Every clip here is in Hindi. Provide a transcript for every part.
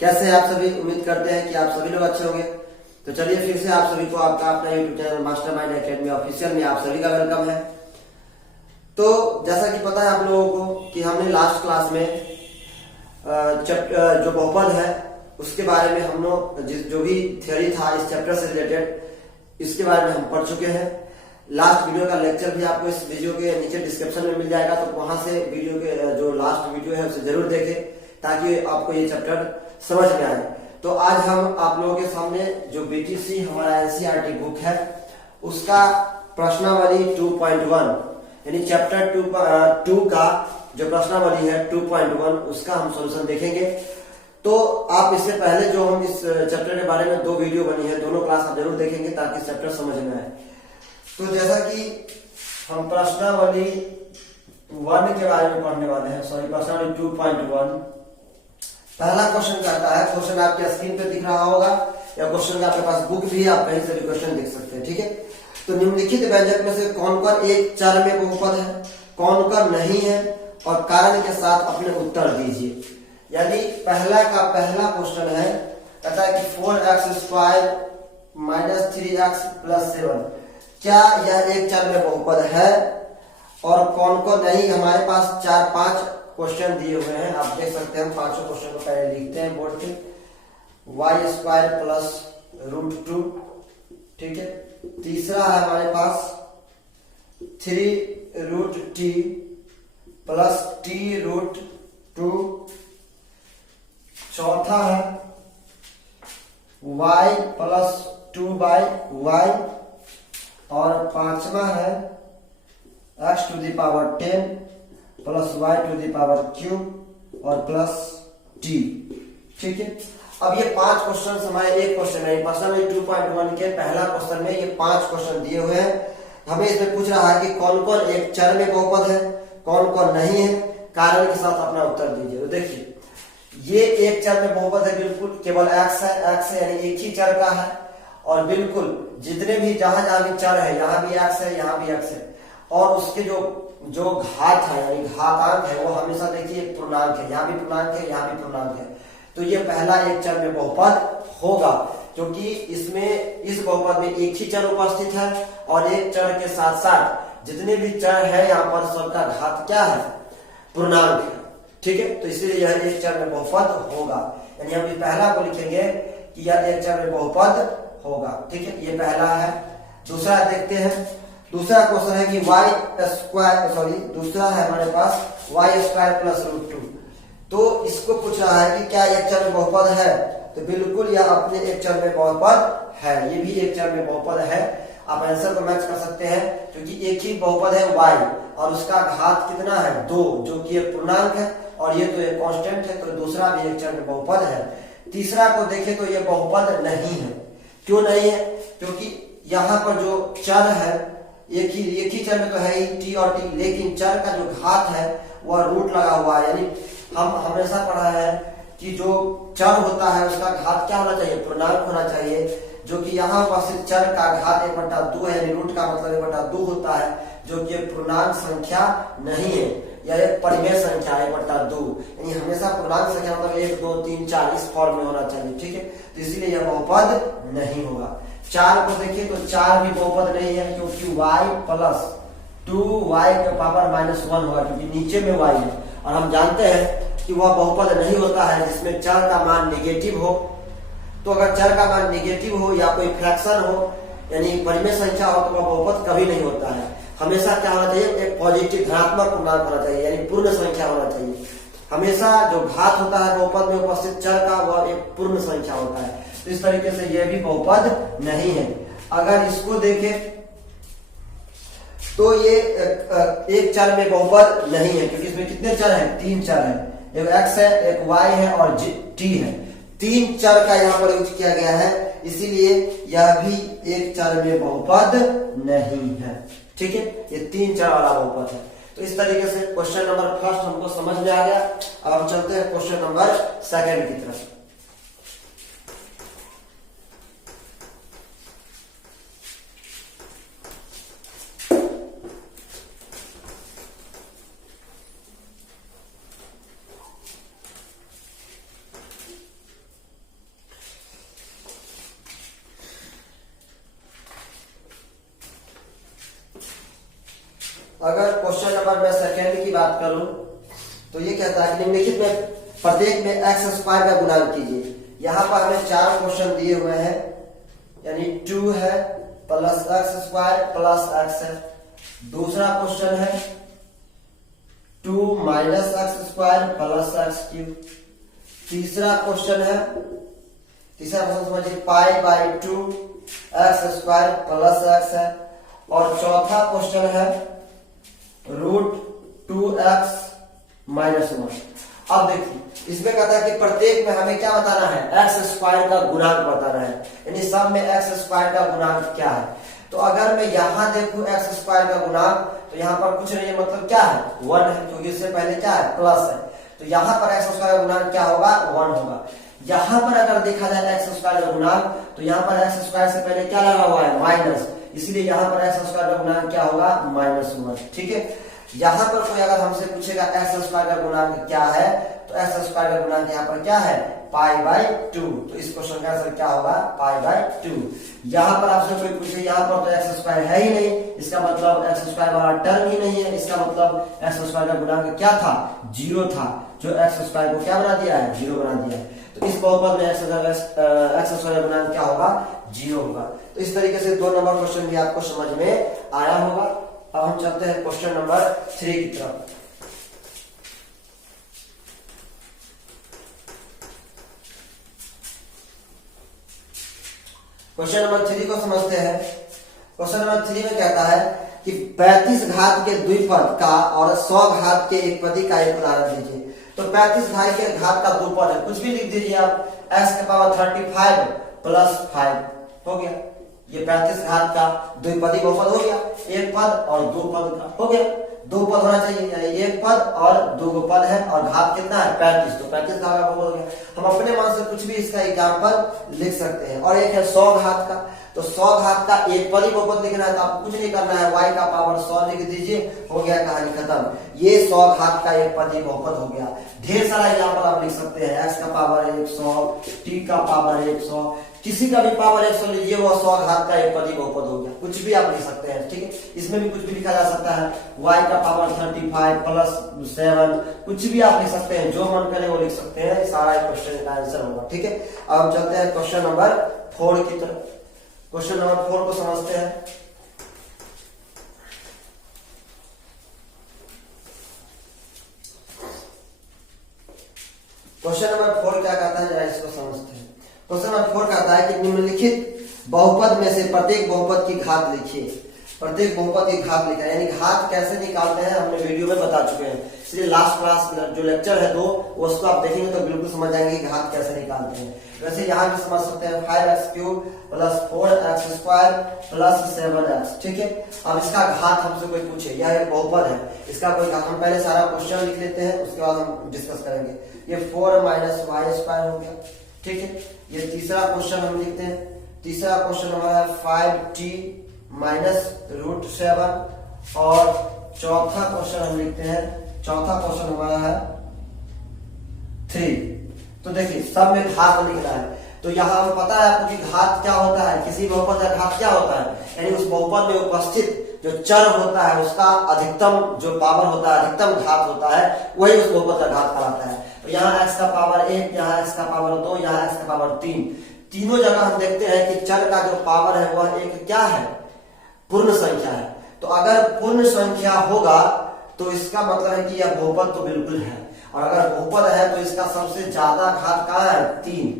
कैसे हैं आप सभी? उम्मीद करते हैं कि आप सभी लोग अच्छे होंगे। तो चलिए फिर से आप सभी को आपका अपना YouTube channel mastermind academy official में आप सभी का वेलकम है। तो जैसा कि पता है आप लोगों को कि हमने लास्ट क्लास में जो बहुपद है उसके बारे में हम लोग जो भी थ्योरी था इस चैप्टर से रिलेटेड इसके बारे में हम पढ़ चुके हैं। लास्ट वीडियो का लेक्चर भी आपको इस वीडियो के नीचे डिस्क्रिप्शन में मिल जाएगा, तो वहां से वीडियो के जो लास्ट वीडियो है उसे जरूर देखें ताकि आपको ये चैप्टर समझ में आए। तो आज हम आप लोगों के सामने जो बीटीसी हमारा एनसीईआरटी बुक है उसका प्रश्नावली 2.1 यानी चैप्टर 2 का जो प्रश्नावली है 2.1 उसका हम सॉल्यूशन देखेंगे। तो आप इससे पहले जो हम इस चैप्टर के बारे में 2 वीडियो बनी है दोनों क्लास आप जरूर देखेंगे ताकि चैप्टर समझ में आए। तो जैसा कि हम प्रश्नावली 1 के बारे में पढ़ने वाले हैं, प्रश्नावली 2.1 पहला क्वेश्चन कहता है, क्वेश्चन आपके स्क्रीन पे दिख रहा होगा या क्वेश्चन का आपके पास बुक भी है, आप कहीं से भी क्वेश्चन देख सकते हैं। ठीक है, तो निम्नलिखित व्यंजक में से कौन कर एक चर में बहुपद है, कौन कर नहीं है और कारण के साथ अपने उत्तर दीजिए। यानी पहला क्वेश्चन है, कहता है कि 4x² - 3x + 7 क्या यह एक चर में बहुपद है और कौन को नहीं। हमारे पास 4-5 क्वेश्चन दिए हुए हैं, आप देख सकते हैं। हम पांचों क्वेश्चन को पहले लिखते हैं बोर्ड पे। y² + √2, ठीक है। तीसरा है हमारे पास 3√t + t√2। चौथा है y + 2y और पांचवा है x⁻10 + y³ और +t। ठीक है, अब ये 5 क्वेश्चन हमारे एक क्वेश्चन है प्रश्नावली 2.1 के पहला क्वेश्चन में ये 5 क्वेश्चन दिए हुए हैं। हमें इसमें पूछ रहा है कि कौन कौन एक चर में बहुपद है, कौन कौन नहीं है, कारण के साथ अपना उत्तर दीजिए। तो देखिए ये एक चर में बहुपद है, बिल्कुल केवल x है यानी एक ही चर का है। और बिल्कुल जितने भी जहां भी चर है, यहाँ भी x है, यहाँ भी x है। और उसके जो घात है यानी घातांक है वो हमेशा देखिए पूर्णांक है, यहाँ भी पूर्णांक है, यहाँ भी पूर्णांक है। तो ये पहला एक चर में बहुपद होगा क्योंकि इसमें इस बहुपद में एक ही चर उपस्थित है और एक चर के साथ साथ जितने भी चर है यहाँ पर सबका घात क्या है, पूर्णांक है। ठीक है, तो इसलिए यह एक चर में बहुपद होगा। यानी हम पहला को लिखेंगे कि यह एक चर में बहुपद होगा। ठीक है, ये पहला है। दूसरा देखते हैं, दूसरा क्वेश्चन है कि दूसरा है हमारे पास y² + √2। तो इसको पूछ रहा है कि क्या एक चर में बहुपद है, तो बिल्कुल यह अपने एक चर में बहुपद है, ये भी एक चर में बहुपद है। आप आंसर को मैच कर सकते हैं क्योंकि एक ही बहुपद है y और उसका घात कितना है 2, जो कि एक पूर्णांक है और ये तो एक कांस्टेंट है, तो दूसरा भी एक चर में बहुपद है। तीसरा को देखें तो ये बहुपद नहीं है। क्यों नहीं है? क्योंकि यहाँ पर जो चर है एक ही चर में तो है ही t और t, लेकिन चर का जो घात है वह रूट लगा हुआ है। यानी हम हमेशा पढ़ा है कि जो चर होता है उसका घात क्या होना चाहिए, पूर्णांक होना चाहिए, जो कि यहाँ उपस्थित चर का घात 1/2 है। यानी रूट का मतलब 1/2 होता है, जो कि एक पूर्णांक संख्या नहीं है, यह एक परिमेय संख्या 1/2। यानी हमेशा पूर्णांक संख्या मतलब 1, 2, 3, 4 इस फॉर्म में होना चाहिए। ठीक है, तो इसलिए यह बहुपद नहीं होगा। 4 को देखिए तो 4 भी बहुपद नहीं है क्योंकि y + 2y⁻1 होगा क्योंकि नीचे में y है और हम जानते हैं कि वह बहुपद नहीं होता है जिसमें चर का मान नेगेटिव हो। तो अगर चर का मान नेगेटिव हो या कोई फ्रैक्शन हो यानी परिमेय संख्या हो तो वह बहुपद कभी नहीं होता है। हमेशा क्या होना चाहिए, एक पॉजिटिव धनात्मक पूर्णांक होना चाहिए यानी पूर्ण संख्या होना चाहिए। हमेशा जो घात होता है बहुपद में उपस्थित चर का वह एक पूर्ण संख्या होता है। तो इस तरीके से यह भी बहुपद नहीं है। अगर इसको देखें तो ये एक चर में बहुपद नहीं है क्योंकि इसमें कितने चर हैं, 3 चर हैं, एक x है, एक y है और t है। 3 चर का यहाँ पर यूज किया गया है, इसीलिए यह भी एक चर में बहुपद नहीं है। ठीक है, ये 3 चर वाला बहुपद है। तो इस तरीके से क्वेश्चन नंबर फर्स्ट हमको समझ में आ गया। अब हम चलते हैं क्वेश्चन नंबर सेकंड की तरफ। अगर क्वेश्चन नंबर मैं सेकेंड की बात करूं तो ये कहता है कि निम्नलिखित में प्रत्येक में एक्स स्क्वायर का गुणांक कीजिए। यहाँ पर हमें 4 क्वेश्चन दिए हुए हैं, यानी 2 है plus x square plus x है। दूसरा क्वेश्चन है 2 minus x square plus x cube. तीसरा क्वेश्चन समझिए pi by 2 x square plus x है। और चौथा क्वेश्चन है √2x माइनस 1। अब देखिए इसमें कहता है कि प्रत्येक में हमें क्या बताना है, एक्स स्क्वायर का गुणांक बताना है, यानी सब में एक्स स्क्वायर का गुणांक क्या है। तो अगर मैं यहाँ देखूं एक्स स्क्वायर का गुणांक तो यहाँ पर कुछ नहीं है, मतलब क्या है 1 है, क्योंकि इससे पहले क्या है प्लस है। तो यहाँ पर एक्स स्क्वायर का गुणांक क्या होगा 1 होगा। यहाँ पर अगर देखा जाए एक्स स्क्वायर का गुणांक तो यहाँ पर एक्स स्क्वायर से पहले क्या लगा हुआ है माइनस, इसलिए यहाँ पर एक्स स्क्वायर का गुणांक क्या होगा -1। ठीक है, यहाँ पर कोई अगर हमसे पूछेगा एक्स स्क्वायर का गुणांक क्या है तो एक्स स्क्वायर का गुणांक यहाँ पर क्या है पाई बाई 2। तो इस क्वेश्चन का आंसर क्या होगा पाई बाई 2। यहाँ पर आपसे कोई पूछे, यहाँ पर तो एक्स स्क्वायर है ही नहीं, इसका मतलब एक्स स्क्वायर वाला टर्म ही नहीं है, इसका मतलब एक्स स्क्वायर का गुणांक क्या था 0 था, जो एक्स स्क्वायर को क्या बना दिया है 0 बना दिया है। तो इस बहुपद में एक्स स्क्वायर का गुणांक क्या होगा 0 होगा। तो इस तरीके से 2 नंबर क्वेश्चन भी आपको समझ में आया होगा। अब हम चलते हैं क्वेश्चन नंबर 3 की तरफ। क्वेश्चन नंबर 3 को समझते हैं। क्वेश्चन नंबर 3 में कहता है कि 35 घात के द्विपद का और 100 घात के एकपदी का एक उदाहरण दीजिए। तो 35 के घात का द्विपद है, कुछ भी लिख दीजिए आप, x के पावर 35 प्लस 5 हो गया। ये 35 घात का द्विपदी बहुपद हो गया, एक पद और दो पद का हो गया। दो पद होना चाहिए, यानी एक पद और दो पद है, और घात कितना है 35, तो 35 घात का बहुपद हो गया। हम अपने मन से कुछ भी इसका एग्जाम्पल लिख सकते हैं। और एक है 100 घात का, तो 100 घात का एक पद ही बहुपद लिखना है, तो आपको कुछ नहीं करना है, y का पावर 100 लिख दीजिए, हो गया कहानी खत्म। ये 100 घात का एक पद ही बहुपद हो गया। ढेर सारा एग्जाम्पल आप लिख सकते हैं, x का पावर 100, t का पावर 100, किसी का भी पावर 100 लीजिए, वो 100 घात का एक पदी बहुपद हो गया। कुछ भी आप लिख सकते हैं, ठीक है, इसमें भी कुछ भी लिखा जा सकता है, y का पावर 35 प्लस 7, कुछ भी आप लिख सकते हैं, जो मन करे वो लिख सकते हैं, सारा क्वेश्चन का आंसर होगा। ठीक है, अब हम चलते हैं क्वेश्चन नंबर 4 की तरफ। क्वेश्चन नंबर 4 को समझते हैं। क्वेश्चन नंबर 4 क्या कहता है, जरा इसको समझते हैं। क्वेश्चन नंबर 4 कहता है कि निम्नलिखित बहुपद में से प्रत्येक बहुपद की घात लिखिए। प्रत्येक बहुपद की घात लिखा, यानी घात कैसे निकालते हैं हमने वीडियो में बता चुके हैं, इसलिए लास्ट क्लास जो लेक्चर है 2 उसको आप देखेंगे तो बिल्कुल समझ जाएंगे कि घात कैसे निकालते हैं। वैसे यहाँ भी समझ सकते हैं 5x³ plus 4x² plus 7x। ठीक है, अब इसका घात हमसे कोई पूछे, यह एक बहुपद है, इसका कोई घात, हम पहले सारा क्वेश्चन लिख लेते हैं, उसके बाद हम डिस्कस करेंगे। ये 4 - y² हो गया। ठीक है, ये तीसरा क्वेश्चन हम लिखते हैं। तीसरा क्वेश्चन हमारा है 5t - √7, और चौथा क्वेश्चन हम लिखते हैं, चौथा क्वेश्चन हमारा है 3। तो देखिए सब में घात लिखना है, तो यहाँ हमें पता है आपको कि घात क्या होता है, किसी बहुपद का घात क्या होता है, यानी उस बहुपद में उपस्थित जो चर होता है उसका अधिकतम जो पावर होता है, अधिकतम घात होता है, वही उस बहुपद का घात कहलाता है। तो यहाँ x का पावर 1, यहाँ x का पावर 2, यहाँ x का पावर 3, तीनों जगह हम देखते हैं कि चर का जो पावर है वह एक क्या है, पूर्ण संख्या है। तो अगर पूर्ण संख्या होगा तो इसका मतलब है कि यह बहुपद तो बिल्कुल है, और अगर बहुपद है तो इसका सबसे ज्यादा घात कहाँ है 3,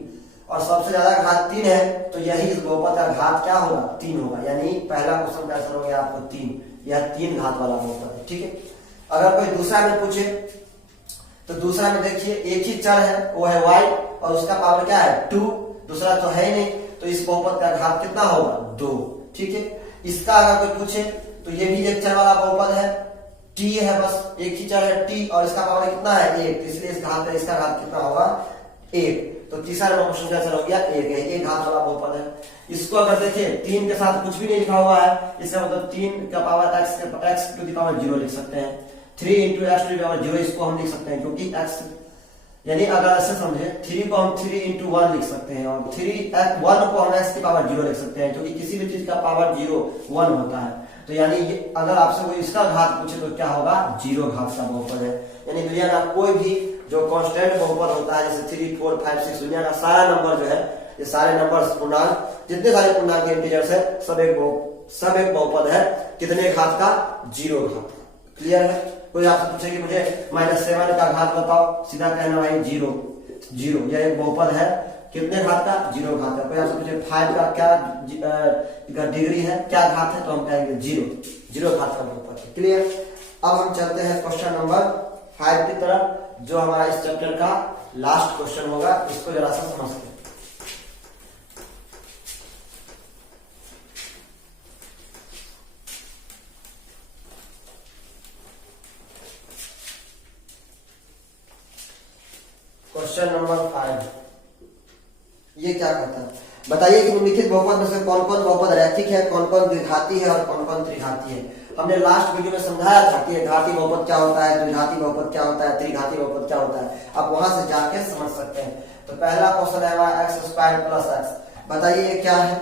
और सबसे ज्यादा घात 3 है, तो यही इस बहुपद का घात क्या होगा 3 होगा, यानी पहला क्वेश्चन का आंसर हो गया आपको 3, यह 3 घात वाला बहुपद है। ठीक है, अगर कोई दूसरा में पूछे तो दूसरा में देखिए एक ही चर है, वो है y, और उसका पावर क्या है 2, दूसरा तो है ही नहीं, तो इस बहुपद का घात कितना होगा 2। ठीक है, इसका अगर कोई पूछे तो ये भी एक चर वाला बहुपद है, t है, बस एक ही चर है t, और इसका पावर कितना है 1, इसलिए इसका घात कितना होगा 1। तो तीसरा नंबर क्वेश्चन का आंसर हो गया 1 है, एक घात वाला बहुपद है। इसको अगर देखिए 3 के साथ कुछ भी नहीं लिखा हुआ है, इसका मतलब 3 का power x to the power 0 लिख सकते हैं, 3 × x टू द पावर 0 इसको हम लिख सकते हैं, क्योंकि x, यानी अगर ऐसे समझे 3 को हम 3 × 1 लिख सकते हैं, और 1 को हम x की पावर 0 लिख सकते हैं, क्योंकि किसी भी चीज का पावर 0 1 होता है। तो यानी अगर आपसे कोई इसका घात पूछे तो क्या होगा, 0 घात का बहुपद है। यानी दुनिया का कोई भी जो कांस्टेंट बहुपद होता है, जैसे 3, 4, 5, 6, दुनिया का सारा नंबर जो है, ये सारे नंबर पूर्णांक, जितने सारे पूर्णांक के इंटीजर्स है, सब एक बहुपद है। कितने घात का, 0 घात। क्लियर है। कोई आपसे पूछे कि मुझे -7 का घात बताओ, सीधा कहना भाई 0, यह एक बहुपद है। कितने घात का, 0 घात का। कोई आपसे पूछे 5 का क्या डिग्री है, क्या घात है, तो हम कहेंगे 0 घात का बहुपद है। क्लियर। अब हम चलते हैं क्वेश्चन नंबर 5 की तरफ, जो हमारा इस चैप्टर का लास्ट क्वेश्चन होगा। इसको जरा सा समझते हैं। क्वेश्चन नंबर 5 ये क्या कहता है, बताइए कि निम्नलिखित बहुपद में से कौन कौन बहुपद रैखिक है, कौन कौन द्विघाती है और कौन कौन त्रिघाती है। हमने लास्ट वीडियो में समझाया था कि घाती बहुपद क्या होता है, द्विघाती बहुपद क्या होता है, त्रिघाती बहुपद क्या होता है। आप वहां से जाके समझ सकते हैं। तो पहला क्वेश्चन है हमारा x² + x। बताइए ये क्या है,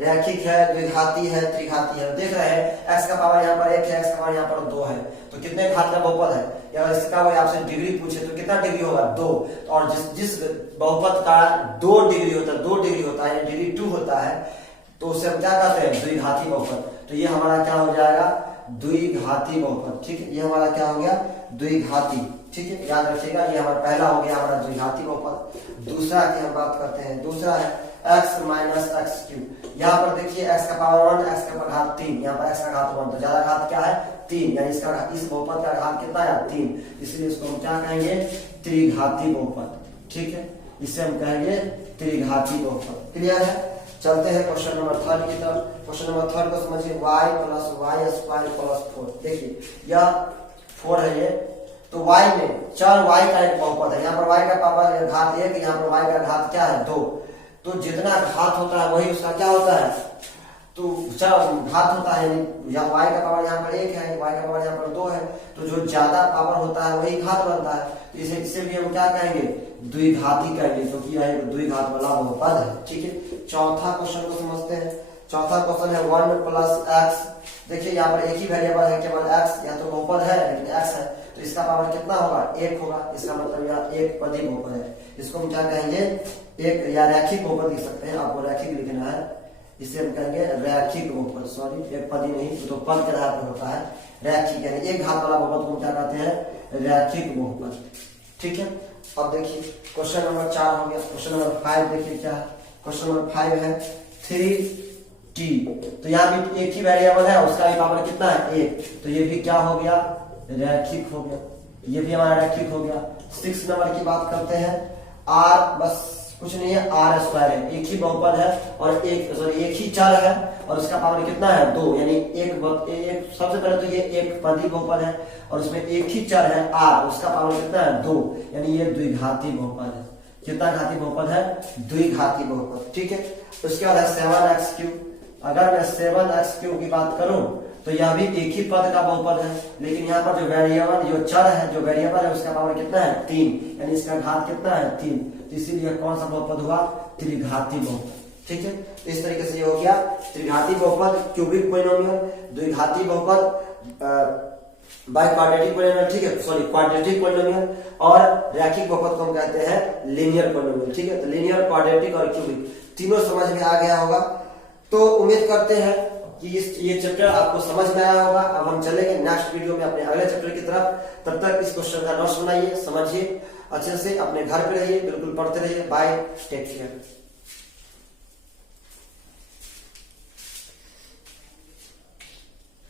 रैखिक है, द्विघाती है, त्रिघाती है। देख रहे हैं x का पावर यहाँ पर 1 है, x का पावर यहाँ पर 2 है, तो कितने घात का बहुपद है। या इसका कोई आपसे डिग्री पूछे तो कितना डिग्री होगा, 2। और जिस बहुपद का 2 डिग्री होता है, 2 डिग्री होता है, डिग्री 2 होता है, तो उसे हम क्या कहते हैं, द्विघाती बहुपद। तो ये हमारा क्या हो जाएगा, द्विघाती बहुपद। ठीक है, ये हमारा क्या हो गया, द्विघाती। ठीक है, याद रखिएगा, ये हमारा पहला हो गया हमारा द्विघाती बहुपद। दूसरा की हम बात करते हैं, दूसरा है x - x³। यहाँ पर देखिए x का पावर 1, x का घात 3, यहाँ पर x का घात 1, तो ज्यादा घात क्या है, 3, यानी इसका इस बहुपद का घात कितना है, 3। इसलिए इसको हम क्या कहेंगे, त्रिघाती बहुपद। ठीक है, इसे हम कहेंगे त्रिघाती बहुपद। क्लियर है। चलते हैं क्वेश्चन नंबर 3 की तरफ। क्वेश्चन नंबर 3 को समझिए, y + y² + 4। देखिए यह 4 है ये, तो y में चर y का एक बहुपद है। यहाँ पर y का पावर घात 1, यहाँ पर y का घात क्या है, 2। तो जितना घात होता है वही उसका क्या होता है, तो घात होता है। यानी y का पावर यहाँ पर 1 है, y का पावर यहाँ पर 2 है, तो जो ज्यादा पावर होता है वही घात बनता है। तो इसे भी हम क्या कहेंगे, द्विघाती कहेंगे, क्योंकि यह एक द्विघात वाला बहुपद है। ठीक है। चौथा क्वेश्चन को समझते हैं। चौथा क्वेश्चन है 1 + x। देखिए यहाँ पर एक ही वेरिएबल है, केवल x, या तो बहुपद है लेकिन x है, तो इसका पावर कितना होगा, 1 होगा। इसका मतलब यह एक पदी बहुपद है। इसको हम क्या कहेंगे, एक या रैखिक बहुपद लिख सकते हैं। आपको रैखिक लिखना है, इसे हम कहेंगे रैखिक बहुपद। सॉरी, एक पदी नहीं, तो पद के आधार पर होता है रैखिक, यानी एक घात वाला बहुपद को क्या कहते हैं, रैखिक बहुपद। ठीक है। अब देखिए क्वेश्चन नंबर 4 हो गया। क्वेश्चन नंबर 5 देखिए क्या है। क्वेश्चन नंबर 5 है 3t। तो यहाँ भी एक ही वेरिएबल है, उसका भी पावर कितना है, 1। तो ये भी क्या हो गया, रैखिक हो गया। ये भी हमारा रैखिक हो गया। 6 नंबर की बात करते हैं, r, बस कुछ नहीं है, r² है, एक ही बहुपद है और एक ही चर है, और उसका पावर कितना है, 2। यानी एक सबसे पहले तो ये एक पदी बहुपद है और उसमें एक ही चर है r, उसका पावर कितना है, 2। यानी ये द्विघाती बहुपद है। कितना घाती बहुपद है, द्विघाती बहुपद। ठीक है। उसके बाद है 7x³। अगर मैं 7x³ की बात करूं तो यह भी एक ही पद का बहुपद है, लेकिन यहाँ पर जो वेरिएबल, जो चर है, जो वेरिएबल है, उसका पावर कितना है, 3। यानी इसका घात कितना है, 3। तो इसीलिए कौन सा बहुपद हुआ, त्रिघाती बहुपद। ठीक है। तो इस तरीके से ये हो गया त्रिघाती बहुपद, क्यूबिक पॉलिनोमियल, द्विघाती बहुपद, बाय क्वाड्रेटिक पॉलिनोमियल। ठीक है, सॉरी, क्वाड्रेटिक पॉलिनोमियल, और रैखिक बहुपद को हम कहते हैं लीनियर पॉलिनोमियल। ठीक है। तो लीनियर, क्वाड्रेटिक और क्यूबिक तीनों समझ में आ गया होगा। तो उम्मीद करते हैं कि ये चैप्टर आपको समझ में आया होगा। अब हम चलेंगे नेक्स्ट वीडियो में अपने अगले चैप्टर की तरफ। तब तक इस क्वेश्चन का नोट्स बनाइए, समझिए अच्छे से, अपने घर पे रहिए, बिल्कुल पढ़ते रहिए। Bye, take care.